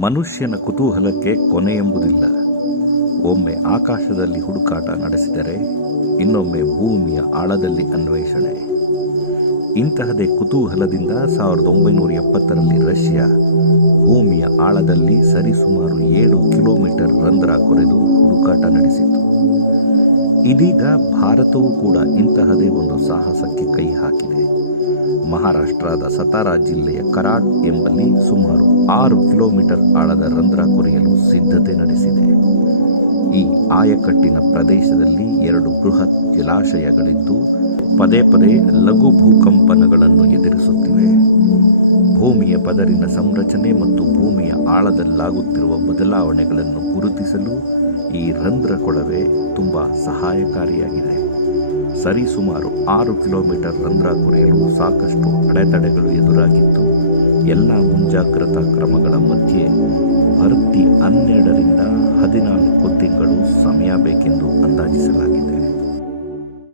ಮನುಷ್ಯನ ಕುತೂಹಲಕ್ಕೆ ಕೊನೆ ಎಂಬುದಿಲ್ಲ. ಒಮ್ಮೆ ಆಕಾಶದಲ್ಲಿ ಹುಡುಕಾಟ ನಡೆಸಿದರೆ ಇನ್ನೊಮ್ಮೆ ಭೂಮಿಯ ಆಳದಲ್ಲಿ ಅನ್ವೇಷಣೆ. ಇಂತಹದೇ ಕುತೂಹಲದಿಂದ ಸಾವಿರದ ಒಂಬೈನೂರ ಎಪ್ಪತ್ತರಲ್ಲಿ ರಷ್ಯಾ ಭೂಮಿಯ ಆಳದಲ್ಲಿ ಸರಿಸುಮಾರು ಏಳು ಕಿಲೋಮೀಟರ್ ರಂಧ್ರ ಕೊರೆದು ಹುಡುಕಾಟ ನಡೆಸಿತು ಇದೀಗ ಭಾರತವೂ ಕೂಡ ಇಂತಹದೇ ಒಂದು ಸಾಹಸಕ್ಕೆ ಕೈ ಹಾಕಿದೆ. ಮಹಾರಾಷ್ಟ್ರದ ಸತಾರಾ ಜಿಲ್ಲೆಯ ಕರಾಟ್ ಎಂಬಲ್ಲಿ ಸುಮಾರು ಆರು ಕಿಲೋಮೀಟರ್ ಆಳದ ರಂಧ್ರ ಕೊರೆಯಲು ಸಿದ್ಧತೆ ನಡೆಸಿದೆ. ಈ ಆಯಕಟ್ಟಿನ ಪ್ರದೇಶದಲ್ಲಿ ಎರಡು ಬೃಹತ್ ಜಲಾಶಯಗಳಿದ್ದು ಪದೇ ಪದೇ ಲಘು ಭೂಕಂಪನಗಳನ್ನು ಎದುರಿಸುತ್ತಿವೆ. ಪದರಿನ ಸಂರಚನೆ ಮತ್ತು ಭೂಮಿಯ ಆಳದಲ್ಲಾಗುತ್ತಿರುವ ಬದಲಾವಣೆಗಳನ್ನು ಗುರುತಿಸಲು ಈ ರಂಧ್ರ ಕೊಳವೆ ತುಂಬ ಸಹಾಯಕಾರಿಯಾಗಿದೆ. ಸರಿಸುಮಾರು ಆರು ಕಿಲೋಮೀಟರ್ ರಂಧ್ರ ಕೊರೆಯಲು ಸಾಕಷ್ಟು ಅಡೆತಡೆಗಳು ಎದುರಾಗಿದ್ದು, ಎಲ್ಲ ಮುಂಜಾಗ್ರತಾ ಕ್ರಮಗಳ ಮಧ್ಯೆ ಭರ್ತಿ ಹನ್ನೆರಡರಿಂದ ಹದಿನಾಲ್ಕು ತಿಂಗಳು ಸಮಯ ಬೇಕೆಂದು ಅಂದಾಜಿಸಲಾಗಿದೆ.